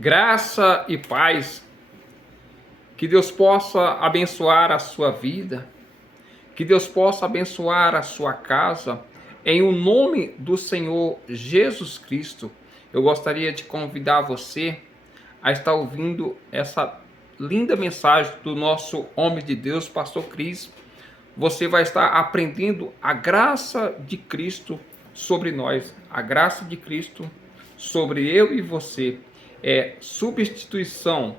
Graça e paz, que Deus possa abençoar a sua vida, que Deus possa abençoar a sua casa, em o nome do Senhor Jesus Cristo. Eu gostaria de convidar você a estar ouvindo essa linda mensagem do nosso homem de Deus, Pastor Cris. Você vai estar aprendendo a graça de Cristo sobre nós, a graça de Cristo sobre eu e você. É substituição,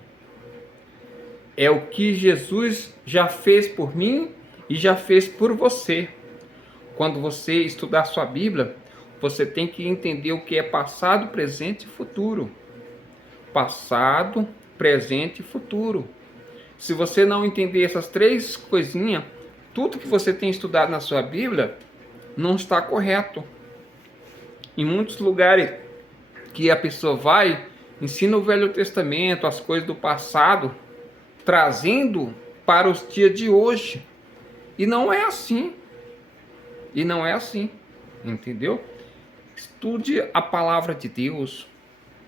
é o que Jesus já fez por mim e já fez por você. Quando você estudar sua Bíblia, você tem que entender o que é passado, presente e futuro. Passado, presente e futuro. Se você não entender essas três coisinhas, tudo que você tem estudado na sua Bíblia não está correto. Em muitos lugares que a pessoa vai, ensina o Velho Testamento, as coisas do passado, trazendo para os dias de hoje. E não é assim. E não é assim. Entendeu? Estude a palavra de Deus.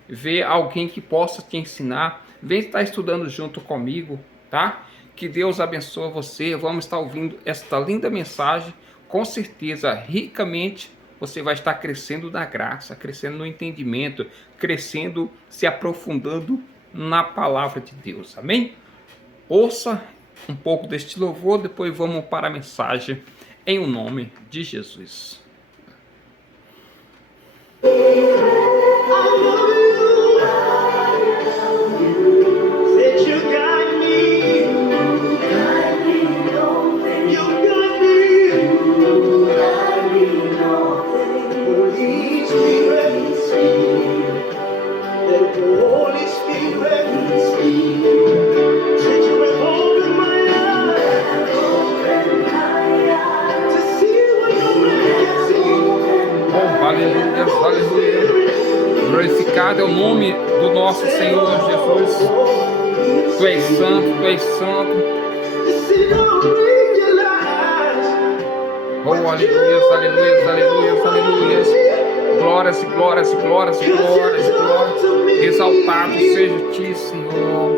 Vê alguém que possa te ensinar. Vem estar estudando junto comigo, tá? Que Deus abençoe você. Vamos estar ouvindo esta linda mensagem. Com certeza, ricamente, você vai estar crescendo na graça, crescendo no entendimento, crescendo, se aprofundando na palavra de Deus. Amém? Ouça um pouco deste louvor, depois vamos para a mensagem em o nome de Jesus. Aleluia, aleluia. Glorificado é o nome do nosso Senhor Jesus. Tu és santo, tu és santo. Oh, aleluia, aleluia, aleluia, aleluia. Glórias e glórias e glórias e glórias e glórias. Exaltado seja o ti, Senhor.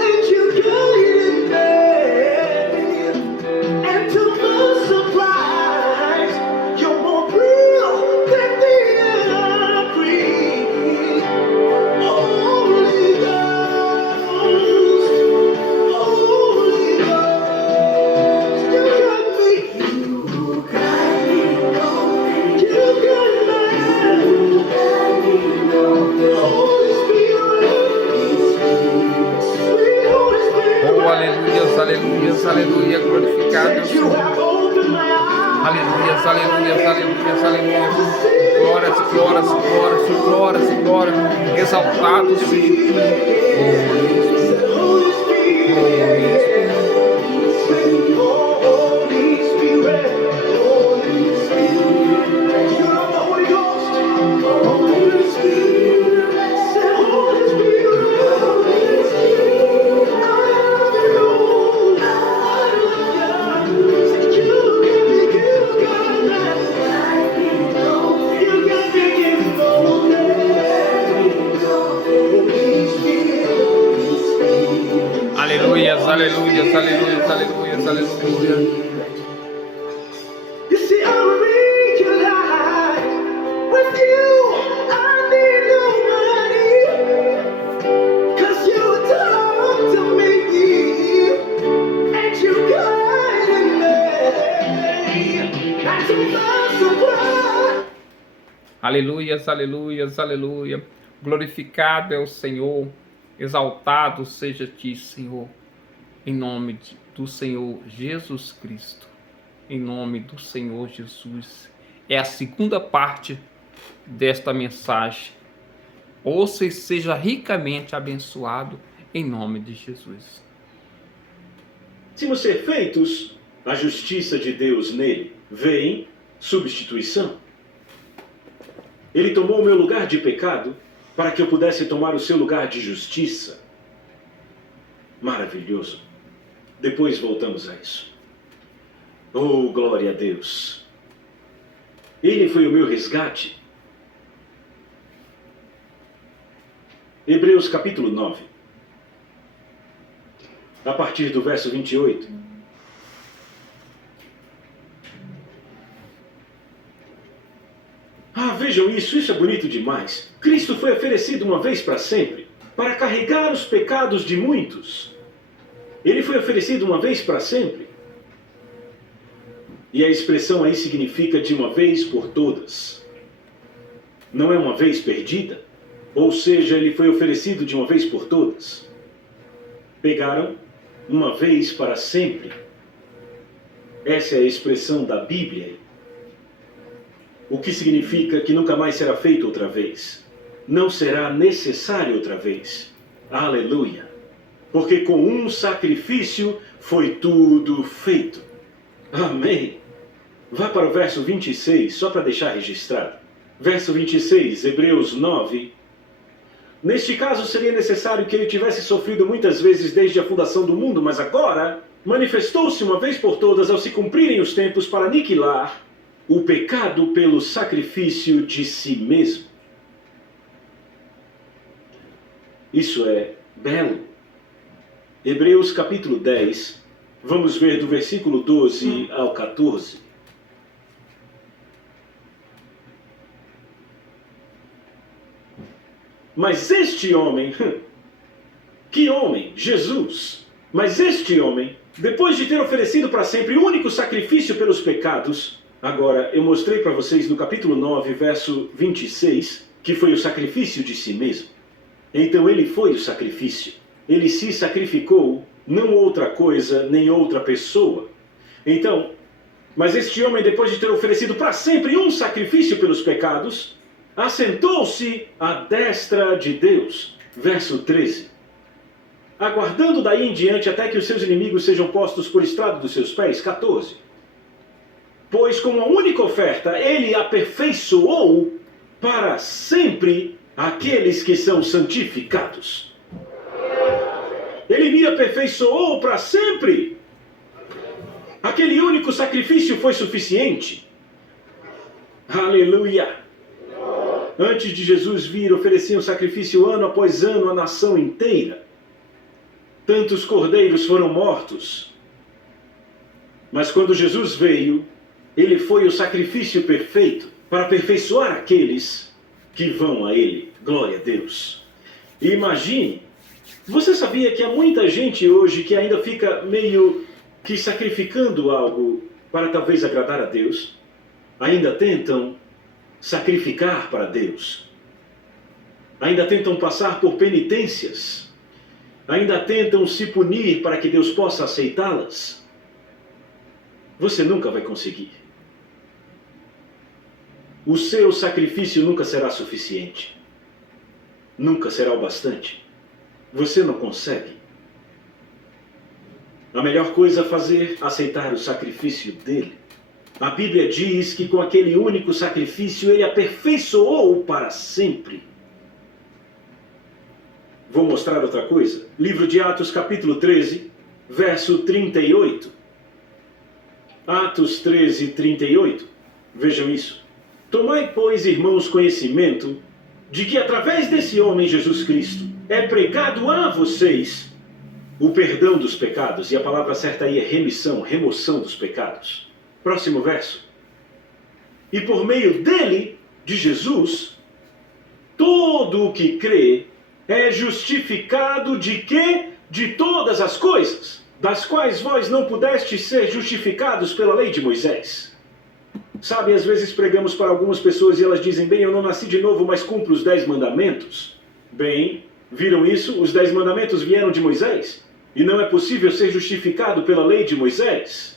Aleluia, aleluia, glorificado é o Senhor. Aleluia, aleluia, aleluia, aleluia. Glórias, glórias, glórias, glórias, glórias. Exaltado seja o Aleluia, aleluia, aleluia, aleluia, aleluia. Aleluia, aleluia, aleluia. Glorificado é o Senhor. Exaltado seja ti, Senhor. Em nome do Senhor Jesus Cristo. Em nome do Senhor Jesus. É a segunda parte desta mensagem. Ouça e seja ricamente abençoado em nome de Jesus. Temos ser feitos a justiça de Deus nele. Vem substituição. Ele tomou o meu lugar de pecado para que eu pudesse tomar o seu lugar de justiça. Maravilhoso. Depois voltamos a isso. Oh, glória a Deus. Ele foi o meu resgate. Hebreus capítulo 9. A partir do verso 28. Vejam isso é bonito demais. Cristo foi oferecido uma vez para sempre, para carregar os pecados de muitos. Ele foi oferecido uma vez para sempre. E a expressão aí significa de uma vez por todas. Não é uma vez perdida. Ou seja, ele foi oferecido de uma vez por todas. Pegaram uma vez para sempre. Essa é a expressão da Bíblia. O que significa que nunca mais será feito outra vez. Não será necessário outra vez. Aleluia. Porque com um sacrifício foi tudo feito. Amém. Vá para o verso 26, só para deixar registrado. Verso 26, Hebreus 9. Neste caso seria necessário que ele tivesse sofrido muitas vezes desde a fundação do mundo, mas agora manifestou-se uma vez por todas ao se cumprirem os tempos para aniquilar o pecado pelo sacrifício de si mesmo. Isso é belo. Hebreus capítulo 10, vamos ver do versículo 12 ao 14. Mas este homem, que homem? Jesus. Mas este homem, depois de ter oferecido para sempre o único sacrifício pelos pecados, agora eu mostrei para vocês no capítulo 9, verso 26, que foi o sacrifício de si mesmo. Então ele foi o sacrifício. Ele se sacrificou, não outra coisa, nem outra pessoa. Então, mas este homem, depois de ter oferecido para sempre um sacrifício pelos pecados, assentou-se à destra de Deus. Verso 13. Aguardando daí em diante até que os seus inimigos sejam postos por estrado dos seus pés. 14. Pois com a única oferta ele aperfeiçoou para sempre aqueles que são santificados. Ele me aperfeiçoou para sempre. Aquele único sacrifício foi suficiente. Aleluia. Antes de Jesus vir, ofereciam sacrifício ano após ano à nação inteira. Tantos cordeiros foram mortos. Mas quando Jesus veio, ele foi o sacrifício perfeito para aperfeiçoar aqueles que vão a ele. Glória a Deus. E imagine, você sabia que há muita gente hoje que ainda fica meio que sacrificando algo para talvez agradar a Deus? Ainda tentam sacrificar para Deus. Ainda tentam passar por penitências. Ainda tentam se punir para que Deus possa aceitá-las. Você nunca vai conseguir. O seu sacrifício nunca será suficiente. Nunca será o bastante. Você não consegue. A melhor coisa a fazer é aceitar o sacrifício dele. A Bíblia diz que com aquele único sacrifício ele aperfeiçoou para sempre. Vou mostrar outra coisa. Livro de Atos, capítulo 13, verso 38. Atos 13, 38. Vejam isso. Tomai, pois, irmãos, conhecimento de que através desse homem Jesus Cristo é pregado a vocês o perdão dos pecados. E a palavra certa aí é remissão, remoção dos pecados. Próximo verso. E por meio dele, de Jesus, todo o que crê é justificado de quê? De todas as coisas, das quais vós não pudestes ser justificados pela lei de Moisés. Sabe, às vezes pregamos para algumas pessoas e elas dizem, bem, eu não nasci de novo, mas cumpro os 10 mandamentos. Bem, viram isso? Os 10 mandamentos vieram de Moisés. E não é possível ser justificado pela lei de Moisés.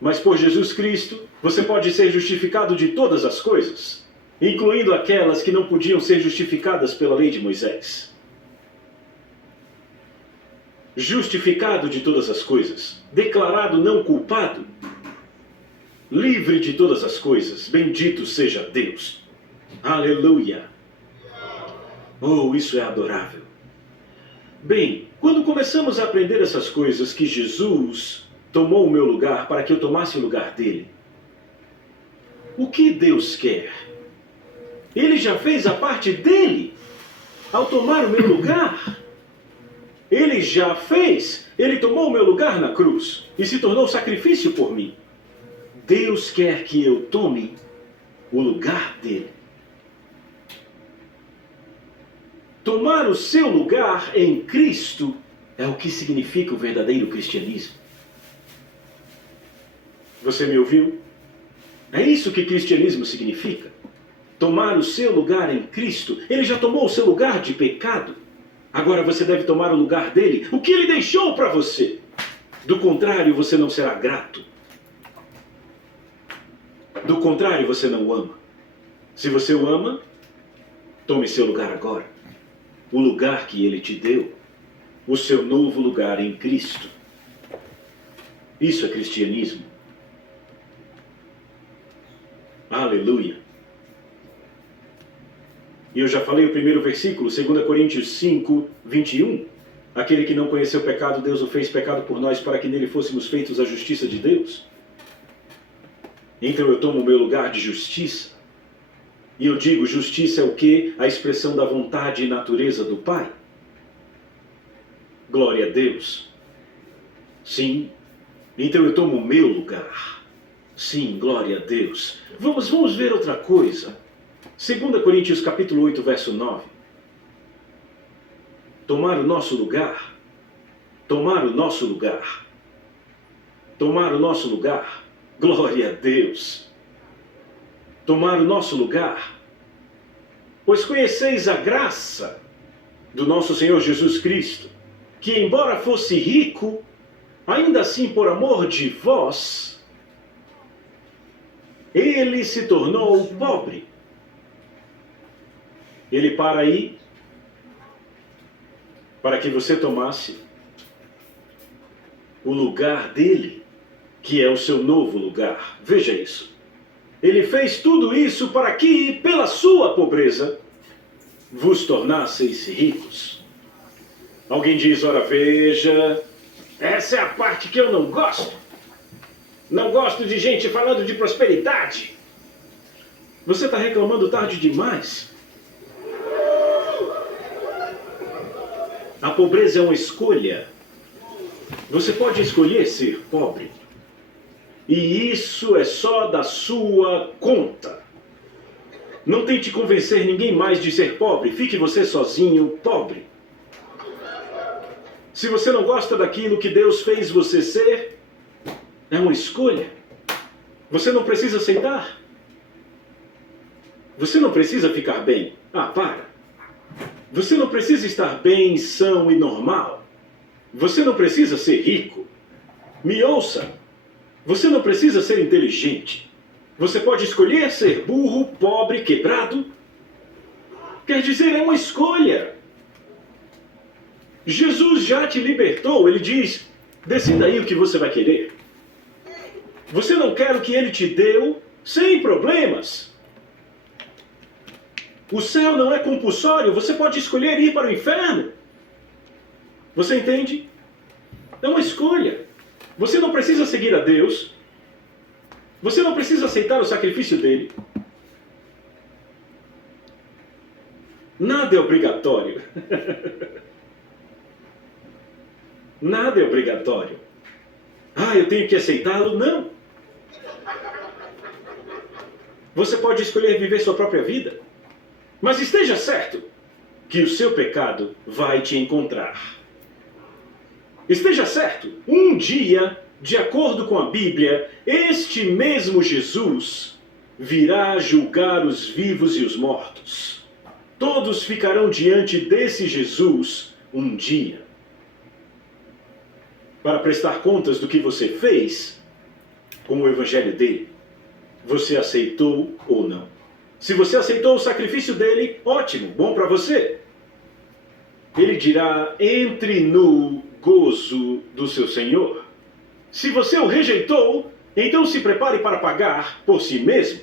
Mas por Jesus Cristo, você pode ser justificado de todas as coisas, incluindo aquelas que não podiam ser justificadas pela lei de Moisés. Justificado de todas as coisas, declarado não culpado, livre de todas as coisas, bendito seja Deus. Aleluia. Oh, isso é adorável. Bem, quando começamos a aprender essas coisas que Jesus tomou o meu lugar para que eu tomasse o lugar dele, o que Deus quer? Ele já fez a parte dele. ao tomar o meu lugar. Ele já fez. Ele tomou o meu lugar na cruz e se tornou sacrifício por mim. Deus quer que eu tome o lugar dele. Tomar o seu lugar em Cristo é o que significa o verdadeiro cristianismo. Você me ouviu? É isso que cristianismo significa. Tomar o seu lugar em Cristo. Ele já tomou o seu lugar de pecado. Agora você deve tomar o lugar dele. O que ele deixou para você. Do contrário, você não será grato. Do contrário, você não o ama. Se você o ama, tome seu lugar agora. O lugar que ele te deu. O seu novo lugar em Cristo. Isso é cristianismo. Aleluia. E eu já falei o primeiro versículo, 2 Coríntios 5, 21. Aquele que não conheceu o pecado, Deus o fez pecado por nós, para que nele fôssemos feitos a justiça de Deus. Então eu tomo o meu lugar de justiça. E eu digo, justiça é o quê? A expressão da vontade e natureza do Pai. Glória a Deus. Sim. Então eu tomo o meu lugar. Sim, glória a Deus. Vamos ver outra coisa. 2 Coríntios capítulo 8, verso 9. Tomar o nosso lugar. Tomar o nosso lugar. Tomar o nosso lugar. Glória a Deus. Tomar o nosso lugar. Pois conheceis a graça do nosso Senhor Jesus Cristo, que embora fosse rico, ainda assim por amor de vós, ele se tornou pobre. Ele para aí, para que você tomasse o lugar dele, que é o seu novo lugar. Veja isso. Ele fez tudo isso para que, pela sua pobreza, vos tornasseis ricos. Alguém diz, ora veja, essa é a parte que eu não gosto. Não gosto de gente falando de prosperidade. Você está reclamando tarde demais. A pobreza é uma escolha. Você pode escolher ser pobre. E isso é só da sua conta. Não tente convencer ninguém mais de ser pobre. Fique você sozinho, pobre. Se você não gosta daquilo que Deus fez você ser, é uma escolha. Você não precisa aceitar. Você não precisa ficar bem. Ah, para. Você não precisa estar bem, são e normal. Você não precisa ser rico. Me ouça. Você não precisa ser inteligente. Você pode escolher ser burro, pobre, quebrado. Quer dizer, é uma escolha. Jesus já te libertou. Ele diz, decida aí o que você vai querer. Você não quer o que ele te deu sem problemas. O céu não é compulsório. Você pode escolher ir para o inferno. Você entende? É uma escolha. Você não precisa seguir a Deus. Você não precisa aceitar o sacrifício dele. Nada é obrigatório. Nada é obrigatório. Ah, eu tenho que aceitá-lo? Não. Você pode escolher viver sua própria vida. Mas esteja certo que o seu pecado vai te encontrar. Esteja certo, um dia, de acordo com a Bíblia, este mesmo Jesus virá julgar os vivos e os mortos. Todos ficarão diante desse Jesus um dia, para prestar contas do que você fez com o evangelho dele. Você aceitou ou não? Se você aceitou o sacrifício dele, ótimo, bom para você. Ele dirá, entre no gozo do seu Senhor. Se você o rejeitou, então se prepare para pagar por si mesmo.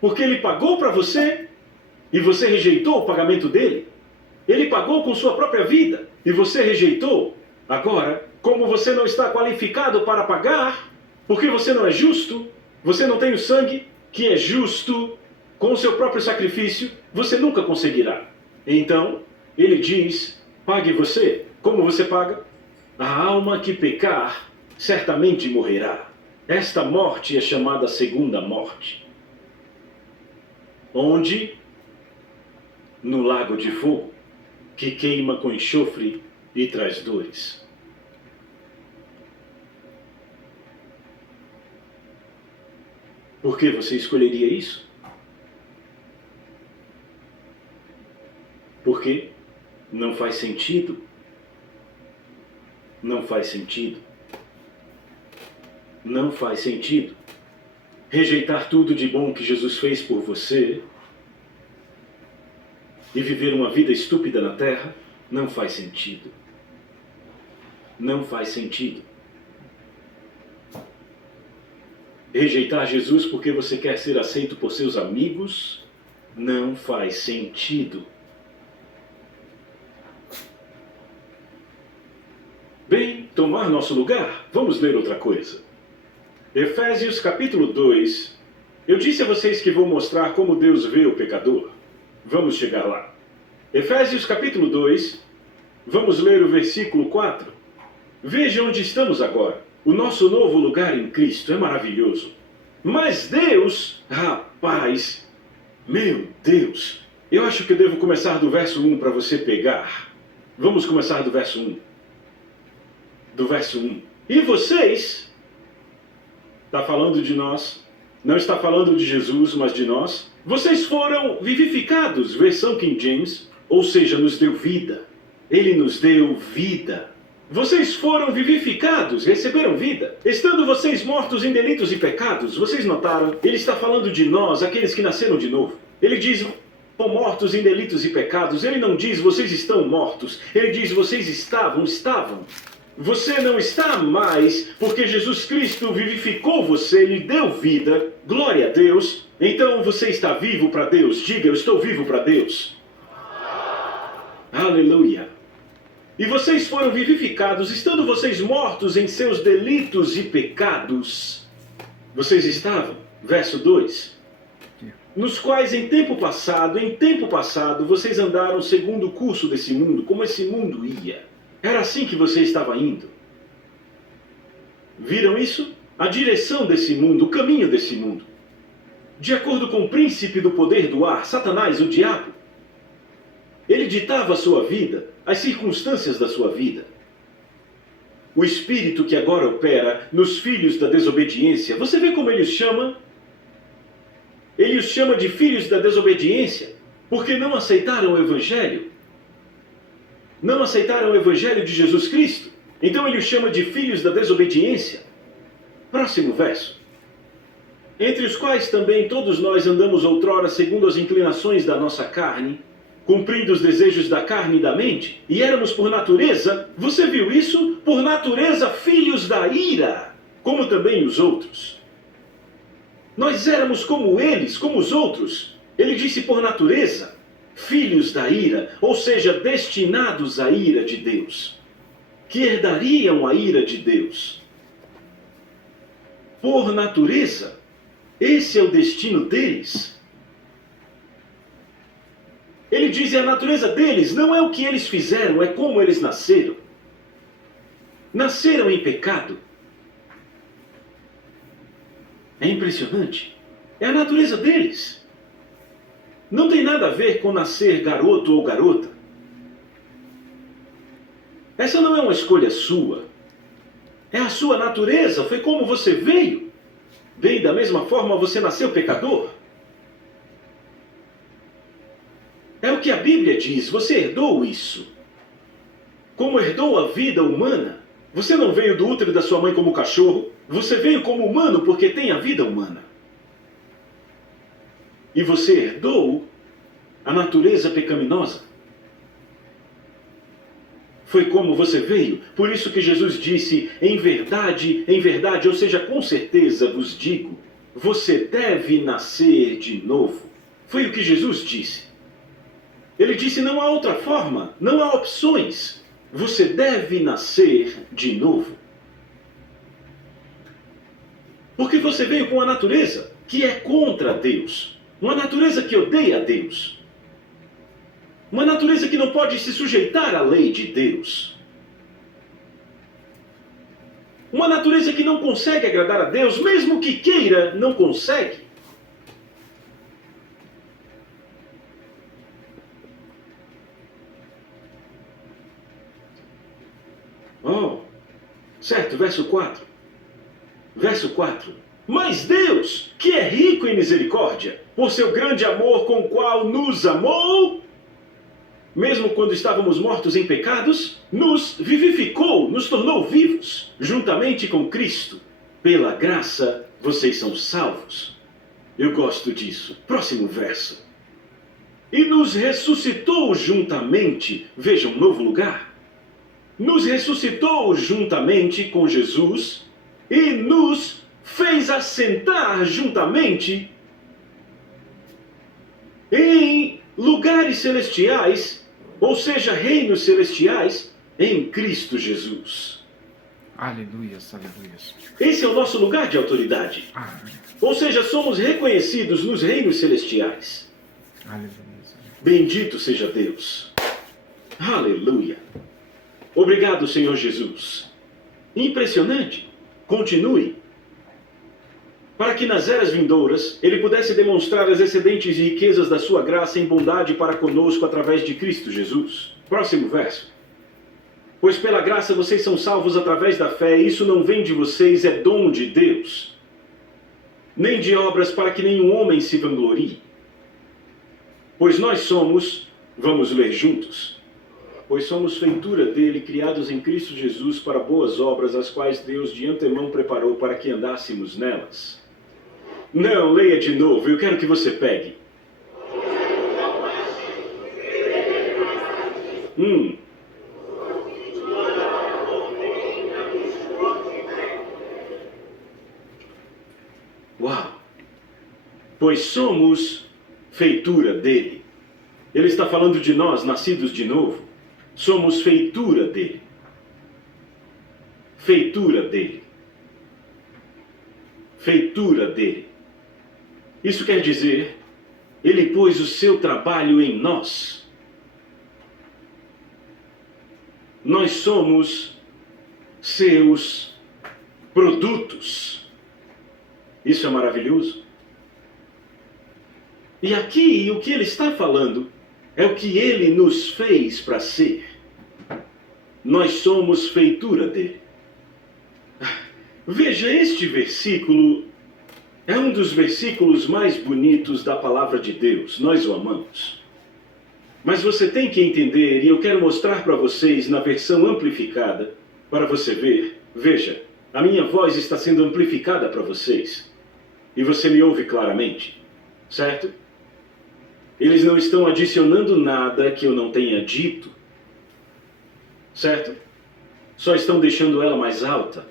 Porque ele pagou para você e você rejeitou o pagamento dele. Ele pagou com sua própria vida e você rejeitou. Agora, como você não está qualificado para pagar, porque você não é justo, você não tem o sangue que é justo, com o seu próprio sacrifício, você nunca conseguirá. Então, ele diz, pague você. Como você paga? A alma que pecar, certamente morrerá. Esta morte é chamada segunda morte. Onde? No lago de fogo, que queima com enxofre e traz dores. Por que você escolheria isso? Porque não faz sentido. Não faz sentido. Não faz sentido. Rejeitar tudo de bom que Jesus fez por você e viver uma vida estúpida na terra não faz sentido. Não faz sentido. Rejeitar Jesus porque você quer ser aceito por seus amigos não faz sentido. Bem, tomar nosso lugar, vamos ler outra coisa. Efésios capítulo 2. Eu disse a vocês que vou mostrar como Deus vê o pecador. Vamos chegar lá. Efésios capítulo 2, vamos ler o versículo 4. Veja onde estamos agora. O nosso novo lugar em Cristo é maravilhoso. Mas Deus, rapaz, meu Deus, eu acho que eu devo começar do verso 1 para você pegar. Vamos começar do verso 1. Do verso 1. E vocês, está falando de nós, não está falando de Jesus, mas de nós. Vocês foram vivificados, versão King James, ou seja, nos deu vida. Ele nos deu vida. Vocês foram vivificados, receberam vida. Estando vocês mortos em delitos e pecados, vocês notaram? Ele está falando de nós, aqueles que nasceram de novo. Ele diz, estão mortos em delitos e pecados. Ele não diz, vocês estão mortos. Ele diz, vocês estavam. Você não está mais, porque Jesus Cristo vivificou você, lhe deu vida. Glória a Deus. Então você está vivo para Deus. Diga, eu estou vivo para Deus. Aleluia. E vocês foram vivificados, estando vocês mortos em seus delitos e pecados. Vocês estavam, verso 2, nos quais em tempo passado, vocês andaram segundo o curso desse mundo, como esse mundo ia. Era assim que você estava indo. Viram isso? A direção desse mundo, o caminho desse mundo. De acordo com o príncipe do poder do ar, Satanás, o diabo. Ele ditava a sua vida, as circunstâncias da sua vida. O espírito que agora opera nos filhos da desobediência, você vê como ele os chama? Ele os chama de filhos da desobediência, porque não aceitaram o Evangelho. Não aceitaram o Evangelho de Jesus Cristo. Então ele os chama de filhos da desobediência. Próximo verso. Entre os quais também todos nós andamos outrora segundo as inclinações da nossa carne, cumprindo os desejos da carne e da mente, e éramos por natureza, você viu isso? Por natureza filhos da ira, como também os outros. Nós éramos como eles, como os outros. Ele disse por natureza, filhos da ira, ou seja, destinados à ira de Deus, que herdariam a ira de Deus. Por natureza, esse é o destino deles. Ele diz, a natureza deles não é o que eles fizeram, é como eles nasceram. Nasceram em pecado. É impressionante. É a natureza deles. Não tem nada a ver com nascer garoto ou garota. Essa não é uma escolha sua. É a sua natureza, foi como você veio. Bem, da mesma forma você nasceu pecador. É o que a Bíblia diz, você herdou isso. Como herdou a vida humana. Você não veio do útero da sua mãe como cachorro, você veio como humano porque tem a vida humana. E você herdou a natureza pecaminosa. Foi como você veio, por isso que Jesus disse, em verdade, ou seja, com certeza vos digo, você deve nascer de novo. Foi o que Jesus disse. Ele disse, não há outra forma, não há opções. Você deve nascer de novo. Porque você veio com a natureza que é contra Deus. Uma natureza que odeia a Deus. Uma natureza que não pode se sujeitar à lei de Deus. Uma natureza que não consegue agradar a Deus, mesmo que queira, não consegue. Oh, certo, verso 4. Verso 4. Mas Deus, que é rico em misericórdia, por seu grande amor com o qual nos amou, mesmo quando estávamos mortos em pecados, nos vivificou, nos tornou vivos, juntamente com Cristo. Pela graça, vocês são salvos. Eu gosto disso. Próximo verso. E nos ressuscitou juntamente. Veja, um novo lugar. Nos ressuscitou juntamente com Jesus e nos fez assentar juntamente em lugares celestiais, ou seja, reinos celestiais, em Cristo Jesus. Aleluias, aleluias. Esse é o nosso lugar de autoridade. Amém. Ou seja, somos reconhecidos nos reinos celestiais. Aleluias. Bendito seja Deus. Aleluia. Obrigado, Senhor Jesus. Impressionante. Continue. Para que nas eras vindouras ele pudesse demonstrar as excedentes riquezas da sua graça em bondade para conosco através de Cristo Jesus. Próximo verso. Pois pela graça vocês são salvos através da fé, e isso não vem de vocês, é dom de Deus. Nem de obras para que nenhum homem se vanglorie. Pois nós somos, vamos ler juntos, pois somos feitura dele, criados em Cristo Jesus para boas obras, as quais Deus de antemão preparou para que andássemos nelas. Não, leia de novo, eu quero que você pegue. Uau! Pois somos feitura dele. Ele está falando de nós, nascidos de novo. Somos feitura dele. Feitura dele. Feitura dele. Isso quer dizer, ele pôs o seu trabalho em nós. Nós somos seus produtos. Isso é maravilhoso. E aqui o que ele está falando é o que ele nos fez para ser. Nós somos feitura dele. Veja, este versículo é um dos versículos mais bonitos da palavra de Deus. Nós o amamos. Mas você tem que entender, e eu quero mostrar para vocês na versão amplificada, para você ver. Veja, a minha voz está sendo amplificada para vocês. E você me ouve claramente, certo? Eles não estão adicionando nada que eu não tenha dito, certo? Só estão deixando ela mais alta.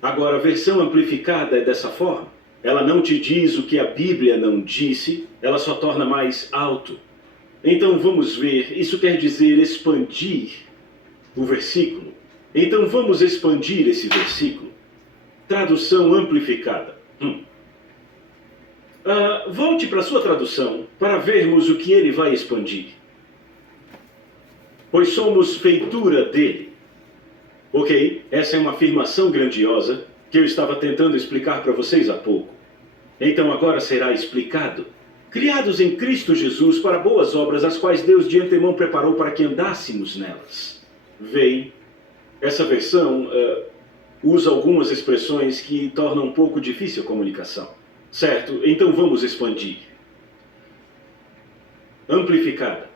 Agora, a versão amplificada é dessa forma. Ela não te diz o que a Bíblia não disse, ela só torna mais alto. Então vamos ver, isso quer dizer expandir o versículo. Então vamos expandir esse versículo. Tradução amplificada. Volte para a sua tradução para vermos o que ele vai expandir. Pois somos feitura dele. Ok, essa é uma afirmação grandiosa que eu estava tentando explicar para vocês há pouco. Então agora será explicado. Criados em Cristo Jesus para boas obras, as quais Deus de antemão preparou para que andássemos nelas. Veem, essa versão usa algumas expressões que tornam um pouco difícil a comunicação. Certo, então vamos expandir. Amplificada.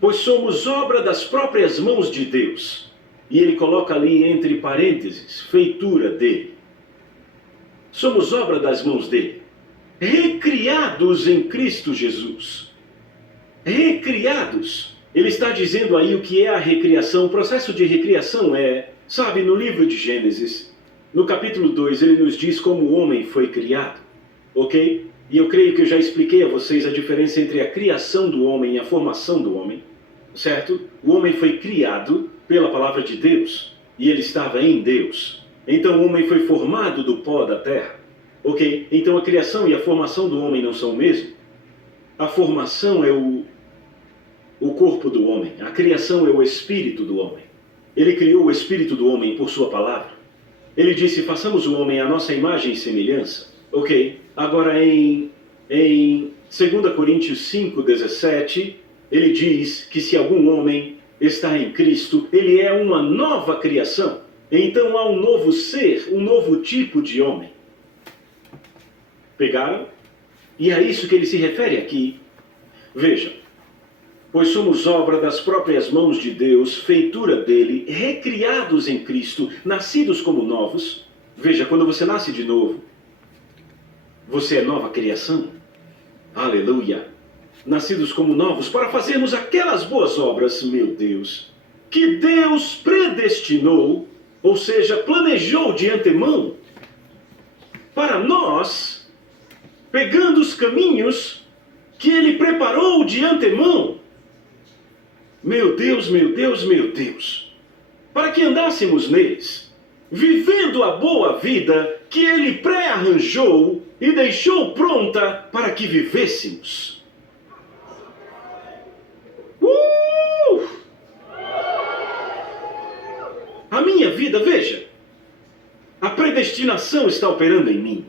Pois somos obra das próprias mãos de Deus. E ele coloca ali entre parênteses, feitura dele. Somos obra das mãos dele. Recriados em Cristo Jesus. Recriados. Ele está dizendo aí o que é a recriação. O processo de recriação é, sabe, no livro de Gênesis, no capítulo 2, ele nos diz como o homem foi criado. Ok? E eu creio que eu já expliquei a vocês a diferença entre a criação do homem e a formação do homem. Certo? O homem foi criado pela palavra de Deus. E ele estava em Deus. Então o homem foi formado do pó da terra. Ok? Então a criação e a formação do homem não são o mesmo. A formação é o o corpo do homem. A criação é o espírito do homem. Ele criou o espírito do homem por sua palavra. Ele disse, façamos o homem à nossa imagem e semelhança. Ok, agora em 2 Coríntios 5:17, ele diz que se algum homem está em Cristo, ele é uma nova criação. Então há um novo ser, um novo tipo de homem. Pegaram? E é isso que ele se refere aqui. Veja, pois somos obra das próprias mãos de Deus, feitura dele, recriados em Cristo, nascidos como novos. Veja, quando você nasce de novo, você é nova criação. Aleluia! Nascidos como novos para fazermos aquelas boas obras, meu Deus, que Deus predestinou, ou seja, planejou de antemão, para nós, pegando os caminhos que Ele preparou de antemão. Meu Deus, meu Deus, meu Deus, para que andássemos neles, vivendo a boa vida que Ele pré-arranjou e deixou pronta para que vivêssemos. A minha vida, veja, a predestinação está operando em mim.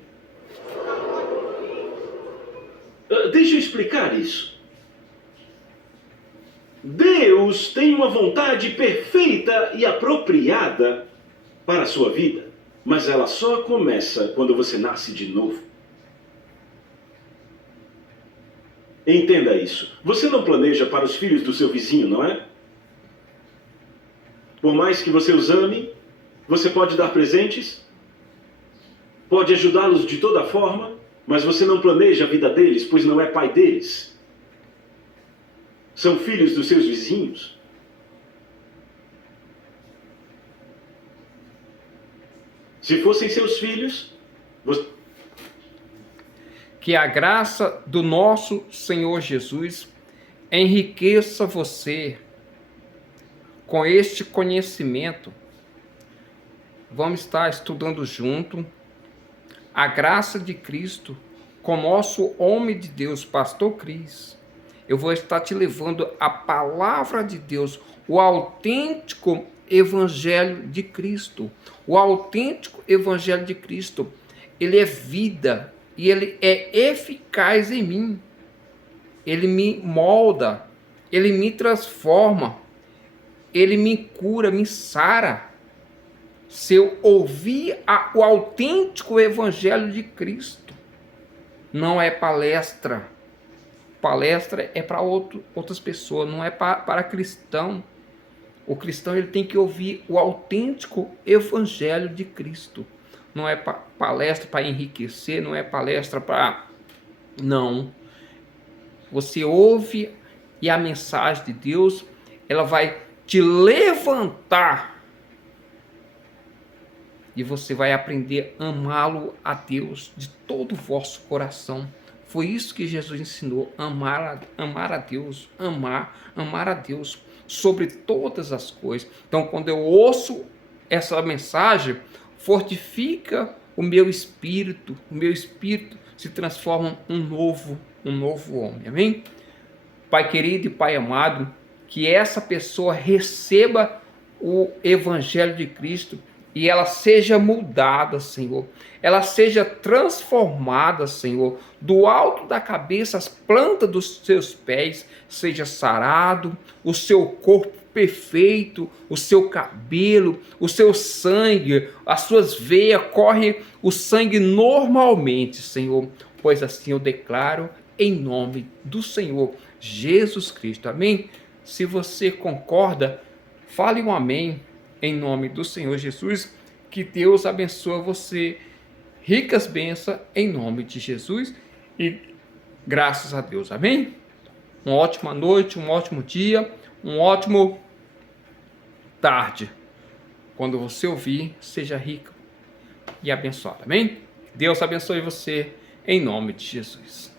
Deixa eu explicar isso. Deus tem uma vontade perfeita e apropriada para a sua vida, mas ela só começa quando você nasce de novo. Entenda isso. Você não planeja para os filhos do seu vizinho, não é? Por mais que você os ame, você pode dar presentes, pode ajudá-los de toda forma, mas você não planeja a vida deles, pois não é pai deles. São filhos dos seus vizinhos. Se fossem seus filhos, você... Que a graça do nosso Senhor Jesus enriqueça você com este conhecimento. Vamos estar estudando junto a graça de Cristo com nosso homem de Deus, Pastor Cris. Eu vou estar te levando a palavra de Deus, o autêntico Evangelho de Cristo. O autêntico Evangelho de Cristo, ele é vida e ele é eficaz em mim. Ele me molda, ele me transforma, ele me cura, me sara. Se eu ouvir o autêntico Evangelho de Cristo, não é palestra. Palestra é para outras pessoas, não é para cristão. O cristão ele tem que ouvir o autêntico Evangelho de Cristo. Não é palestra para enriquecer, não é palestra para... Não. Você ouve e a mensagem de Deus, ela vai te levantar. E você vai aprender a amá-lo a Deus de todo o vosso coração. Foi isso que Jesus ensinou, amar a Deus, amar a Deus sobre todas as coisas. Então, quando eu ouço essa mensagem, fortifica o meu espírito se transforma um novo homem, amém? Pai querido e Pai amado, que essa pessoa receba o Evangelho de Cristo e ela seja mudada, Senhor. Ela seja transformada, Senhor, do alto da cabeça, as plantas dos seus pés, seja sarado, o seu corpo perfeito, o seu cabelo, o seu sangue, as suas veias, corre o sangue normalmente, Senhor. Pois assim eu declaro em nome do Senhor Jesus Cristo, amém? Se você concorda, fale um amém em nome do Senhor Jesus, que Deus abençoe você, ricas bênçãos em nome de Jesus e graças a Deus, amém? Uma ótima noite, um ótimo dia, um ótimo tarde. Quando você ouvir, seja rico e abençoado, amém? Deus abençoe você em nome de Jesus.